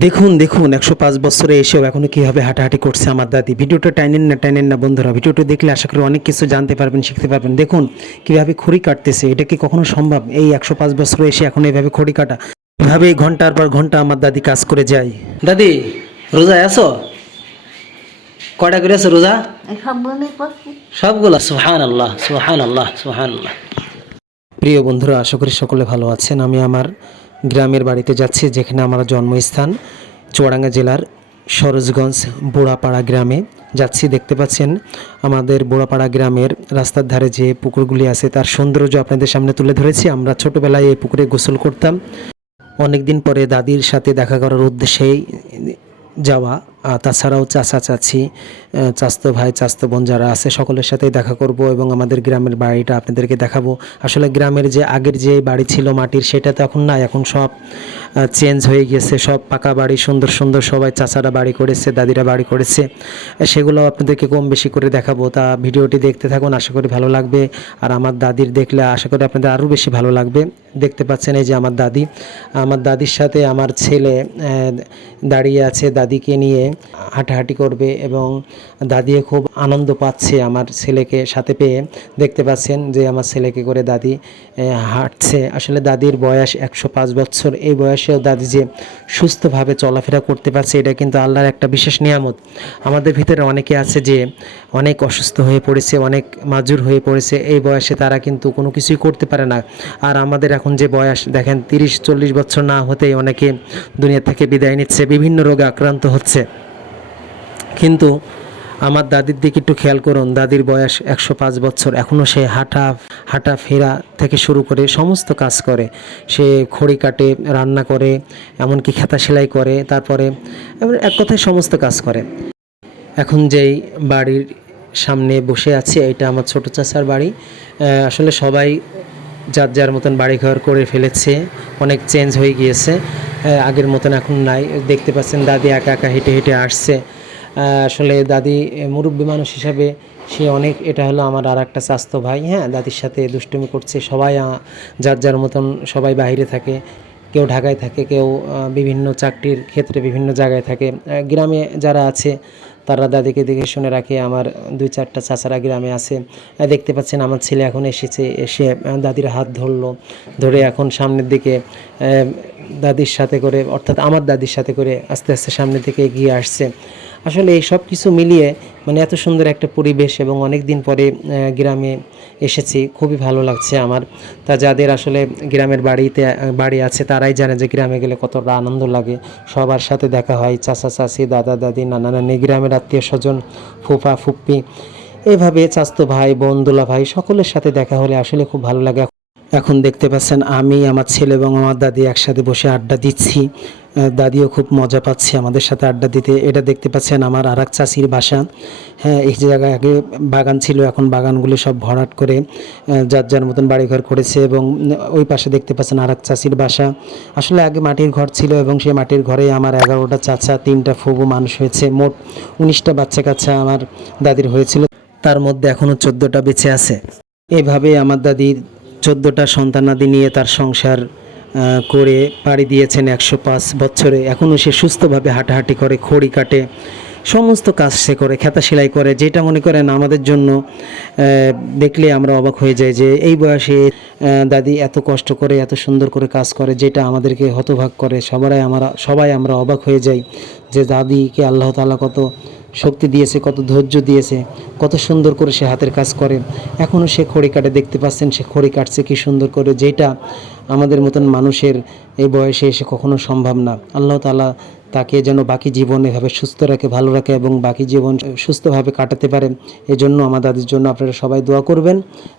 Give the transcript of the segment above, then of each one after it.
দেখুন দেখুন একশো পাঁচ বছরে এসেও এখনও কীভাবে হাঁটাহাঁটি করছে আমার দাদি। ভিডিওটা টাইনেন না টাইনেন না বন্ধুরা। ভিডিওটা দেখলে আশা করি অনেক কিছু জানতে পারবেন শিখতে পারবেন। দেখুন কীভাবে খড়ি কাটতেছে এটা কি কখনো সম্ভব? এই একশো পাঁচ বছরে এসে এখন এইভাবে খড়ি কাটা। এভাবে ঘণ্টার পর ঘণ্টা আমার দাদি কাজ করে যায়। দাদি রোজায় আছো? কটা করে আছো রোজা? সবগুলো সুহান আল্লাহ সুহান আল্লাহ সুহান আল্লাহ প্রিয় বন্ধুরা আশা করি সকলে ভালো আছেন। আমি আমার গ্রামের বাড়িতে যাচ্ছি, যেখানে আমার জন্মস্থান, চুয়াডাঙ্গা জেলার সরোজগঞ্জ বোড়াপাড়া গ্রামে যাচ্ছি। দেখতে পাচ্ছেন, আমাদের বোড়াপাড়া গ্রামের রাস্তার ধারে যে পুকুরগুলি আছে, তার সৌন্দর্য আপনাদের সামনে তুলে ধরেছি। আমরা ছোটোবেলায় এই পুকুরে গোসল করতাম। অনেক দিন পরে দাদির সাথে দেখা করার উদ্দেশ্যেই যাওয়া তাছাড়াও চাচা, চাচি চাস্তো ভাই, চাস্তো বোন যারা আছে, সকলের সাথেই দেখা করব এবং আমাদের গ্রামের বাড়িটা আপনাদেরকে দেখাবো। আসলে গ্রামের যে আগের যে বাড়ি ছিল মাটির, সেটা তো এখন না এখন সব চেঞ্জ হয়ে গিয়েছে। সব পাকা বাড়ি, সুন্দর সুন্দর সবাই চাচারা বাড়ি করেছে, দাদিরা বাড়ি করেছে। সেগুলো আপনাদেরকে কম বেশি করে দেখাবো। তা ভিডিওটি দেখতে থাকুন, আশা করি ভালো লাগবে। আর আমার দাদির দেখলে আশা করি আপনাদের আরও বেশি ভালো লাগবে। দেখতে পাচ্ছেন এই যে আমার দাদি। আমার দাদির সাথে আমার ছেলে দাঁড়িয়ে আছে দাদিকে নিয়ে। হাঁটাহাঁটি করবে এবং দাদিও খুব আনন্দ পাচ্ছে আমার ছেলেকে সাথে পেয়ে। দেখতে পাচ্ছেন যে আমার ছেলেকে করে দাদি হাঁটছে। আসলে দাদির বয়স একশো পাঁচ বছর। এই বয়সেও দাদি যে সুস্থভাবে চলাফেরা করতে পারছে, এটা কিন্তু আল্লাহর একটা বিশেষ নিয়ামত। আমাদের ভিতরে অনেকে আছে যে অনেক অসুস্থ হয়ে পড়েছে, অনেক মাজুর হয়ে পড়েছে। এই বয়সে তারা কিন্তু কোনো কিছুই করতে পারে না। আর আমাদের এখন যে বয়স, দেখেন, তিরিশ চল্লিশ বছর না হতেই অনেকে দুনিয়া থেকে বিদায় নিচ্ছে, বিভিন্ন রোগে আক্রান্ত হচ্ছে। কিন্তু আমার দাদির দিকে একটু খেয়াল করুন। দাদির বয়স একশো পাঁচ বছর। এখনও সে হাঁটা হাঁটা ফেরা থেকে শুরু করে সমস্ত কাজ করে। সে খড়ি কাটে, রান্না করে, এমনকি খেতা সেলাই করে, তারপরে এক কথায় সমস্ত কাজ করে। এখন যেই বাড়ির সামনে বসে আছি এটা আমার ছোট চাচার বাড়ি। আসলে সবাই যার যার মতন বাড়িঘর করে ফেলেছে, অনেক চেঞ্জ হয়ে গিয়েছে। আগের মতন এখন নাই। দেখতে পাচ্ছেন দাদি একা একা হেঁটে হেঁটে আসছে। আসলে দাদি মুরব্বী মানুষ হিসাবে সে অনেক, এটা হলো আমার আর একটা স্বাস্থ্য ভাই হ্যাঁ? দাদির সাথে দুষ্টুমি করছে, সবাই যার যার মতন সবাই বাইরে থাকে, কেউ ঢাকায় থাকে, কেউ বিভিন্ন চাকরির ক্ষেত্রে বিভিন্ন জায়গায় থাকে। গ্রামে যারা আছে, তারা দাদিকে দেখে শুনে রাখে, আমার দুই চারটা চাচারা গ্রামে আছে। দেখতে পাচ্ছেন আমার ছেলে এখন এসেছে, এসে দাদির হাত ধরলো, ধরে এখন সামনের দিকে দাদির সাথে করে, অর্থাৎ আমার দাদির সাথে করে আস্তে আস্তে সামনে থেকে এগিয়ে আসছে। আসলে এই সব কিছু মিলিয়ে মানে এত সুন্দর একটা পরিবেশ এবং অনেক দিন পরে গ্রামে এসেছি, খুবই ভালো লাগছে আমার। তা যাদের আসলে গ্রামের বাড়িতে, বাড়ি আছে তারাই জানে যে গ্রামে গেলে কতটা আনন্দ লাগে। সবার সাথে দেখা হয়, চাচা, চাচি, দাদা, দাদি, নানা, নানি, গ্রামের আত্মীয় স্বজন, ফুফা, ফুপ্পি। এভাবে চাস্তো ভাই বোন দোলা ভাই সকলের সাথে দেখা হলে আসলে খুব ভালো লাগে। এখন দেখতে পাচ্ছেন আমি, আমার ছেলে এবং আমার দাদি একসাথে বসে আড্ডা দিচ্ছি। দাদিও খুব মজা পাচ্ছে আমাদের সাথে আড্ডা দিতে। এটা দেখতে পাচ্ছেন আমার আর এক চাষির বাসা। হ্যাঁ এই জায়গায় আগে বাগান ছিল, এখন বাগানগুলি সব ভরাট করে যার যার মতন বাড়িঘর করেছে এবং ওই পাশে দেখতে পাচ্ছেন আর এক চাষির বাসা। আসলে আগে মাটির ঘর ছিল এবং সেই মাটির ঘরে আমার এগারোটা চাচা, তিনটা ফুবু মানুষ হয়েছে। মোট উনিশটা বাচ্চা কাচ্চা আমার দাদির হয়েছিল। তার মধ্যে এখনও চোদ্দোটা বেঁচে আছে। এভাবে আমার দাদি চোদ্দোটা সন্তানাদি নিয়ে তার সংসার করে পাড়ি দিয়েছেন একশো পাঁচ বছরে। এখনও সে সুস্থভাবে হাঁটাহাঁটি করে, খড়ি কাটে, সমস্ত কাজ সে করে, খেতা সেলাই করে। যেটা মনে করেন আমাদের জন্য দেখলে আমরা অবাক হয়ে যাই যে এই বয়সে দাদি এত কষ্ট করে, এত সুন্দর করে কাজ করে, যেটা আমাদেরকে হতভাগ করে। সবাই আমরা সবাই আমরা অবাক হয়ে যাই যে দাদিকে আল্লাহ তাআলা কত শক্তি দিয়েছে, কত ধৈর্য দিয়েছে, কত সুন্দর করে সে হাতের কাজ করে। এখনও সে খড়ি কাটে দেখতে পাচ্ছেন, সে খড়ি কাটছে কি সুন্দর করে, যেটা আমাদের মতন মানুষের এই বয়সে এসে কখনো সম্ভব না। আল্লাহ তাআলা তাকে যেন বাকি জীবন এভাবে সুস্থ রাখে, ভালো রাখে এবং বাকি জীবন সুস্থভাবে কাটাতে পারে এই জন্য আমার দাদির জন্য আপনারা সবাই দোয়া করবেন।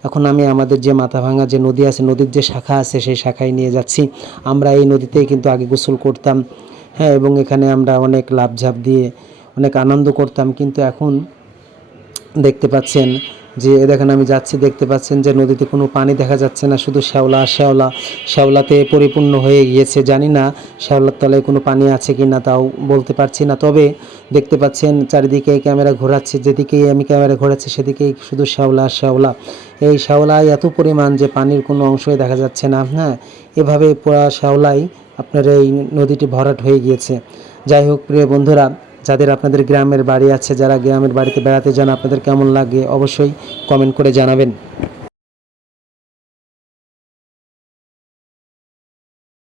এখন আমি আমাদের যে মাথা ভাঙা যে নদী আছে, নদীর যে শাখা আছে, সেই শাখায় নিয়ে যাচ্ছি। আমরা এই নদীতেই কিন্তু আগে গোসল করতাম হ্যাঁ এবং এখানে আমরা অনেক লাভঝাপ দিয়ে অনেক আনন্দ করতাম, কিন্তু এখন দেখতে পাচ্ছেন যে দেখেন আমি যাচ্ছি, দেখতে পাচ্ছেন যে নদীতে কোনো পানি দেখা যাচ্ছে না, শুধু শ্যাওলা শ্যাওলা, শ্যাওলাতে পরিপূর্ণ হয়ে গিয়েছে। জানি না শ্যাওলার তলায় কোনো পানি আছে কি না, তাও বলতে পারছি না। তবে দেখতে পাচ্ছেন চারিদিকে ক্যামেরা ঘোরাচ্ছে, যেদিকেই আমি ক্যামেরা ঘোরাচ্ছি সেদিকেই শুধু শ্যাওলা শ্যাওলা। এই শ্যাওলায় এত পরিমাণ যে পানির কোনো অংশই দেখা যাচ্ছে না। হ্যাঁ এভাবে পুরা শ্যাওলাই আপনার এই নদীটি ভরাট হয়ে গিয়েছে। যাই হোক, প্রিয় বন্ধুরা যাদের আপনাদের গ্রামের বাড়ি আছে, যারা গ্রামের বাড়িতে বেড়াতে যান, আপনাদের কেমন লাগে অবশ্যই কমেন্ট করে জানাবেন।